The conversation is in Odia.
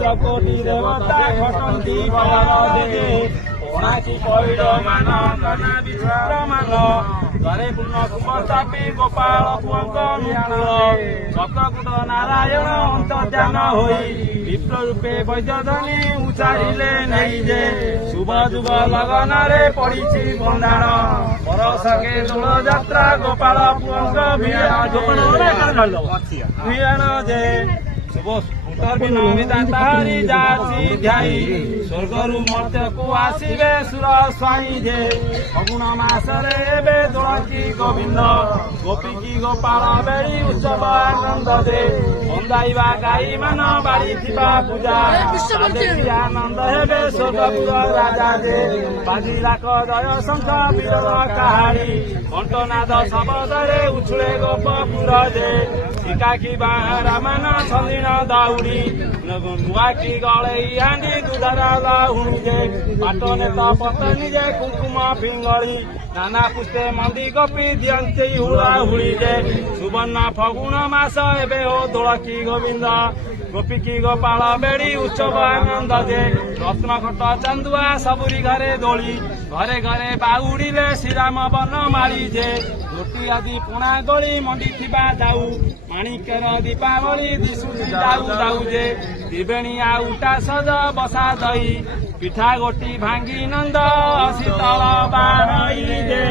କୋଟି ଦେବତା ଘଟନ୍ତି ଯେ ଅଣାଛି ପଇଡ଼ ମାନ ନାନା ବିଚିତ୍ର ମାନ ଘରେ ପୂର୍ଣ୍ଣ କୁମ୍ଭ ଚାପି ଗୋପାଳ ପୁଅଙ୍କ ନୂତନ ଚକ୍ରକୂଟ ନାରାୟଣ ଅନ୍ତର୍ଧ୍ୟାନ ହୋଇ ବିପ୍ର ରୂପେ ବୈଦ୍ୟଧନୀ ଉଚାରିଲେ ନେଇ ଯେ ଶୁଭ ଯୁଗ ଲଗନରେ ପଡ଼ିଛି ବନ୍ଦାଣ ପରସକେ ଦୋଳ ଯାତ୍ରା ଗୋପାଳ ପୁଅଙ୍କ ଭିଆଣ ଯେ ତାହାରି ଯାଚି ଧ୍ୟାଇ ସ୍ୱର୍ଗରୁ ମର୍ତ୍ତ୍ୟକୁ ଆସିବେ ସୁର ସ୍ୱାଇଁ ଯେ ଫଗୁଣ ମାସରେ ଏବେ ଦୋଳକି ଗୋବିନ୍ଦ ଗୋପୀକି ଗୋପାଳ ବେଳି ଉତ୍ସବ ଆନନ୍ଦ ଯେ ବନ୍ଦାଇବା ଗାଈ ମାନ ବାଡ଼ିଥିବା ପୂଜା ଦେଖି ଆନନ୍ଦ ହେବେ ସ୍ୱର୍ଗପୁର ରାଜା ଯେ ବାଜି ରାକ ଜୟ ଶଙ୍ଖ ବିରଳ କାହାଳି କଣ୍ଟନାଦ ଶବଦରେ ଉଛୁଳେ ଗୋପପୁର ଯେ ଏକାକି ବାହାରା ମାନ ଛନ୍ଦିଣ ଦାଉଡ଼ି ନୂଆକି ଗଳେଇ ହାଣ୍ଡି ଦୁଧାର ଲାହୁଣି ଯେ ପାଟ ନେତ ପତନି ଯେ କୁଙ୍କୁମ ପିଙ୍ଗଳି ନାନା ପୁଷ୍ପେ ମନ୍ଦି ଗୋପୀ ଦିଅନ୍ତି ହୁଳା ହୁଳି ଯେ ସୁବର୍ଣ୍ଣ ଫଗୁଣ ମାସ ଏବେ ଓ ଦୋଳକି ଗୋବିନ୍ଦ ଗୋପୀକି ଗୋପାଳ ବେଡ଼ି ଉତ୍ସବ ଆନନ୍ଦ ଯେ ରତ୍ନ ଖଟ ଚାନ୍ଦୁଆ ସବୁରି ଘରେ ଦୋଳି ଘରେ ଘରେ ବାଉଡ଼ିଲେ ଶ୍ରୀରାମ ବନ ମାଳି ଯେ ଗୋଟି ଆଦି ପୁଣା ଗଳି ମଣ୍ଡିଥିବା ଯାଉ ମାଣିକ୍ୟର ଦୀପାବଳି ଦିଶୁଛି ଯାଉ ଯାଉ ଯେ ତ୍ରିବେଣୀ ଆଉଟା ସଜ ବସା ଦହି ପିଠା ଗୋଟି ଭାଙ୍ଗି ନନ୍ଦ ଶୀତଳ ବାରଇ ଯେ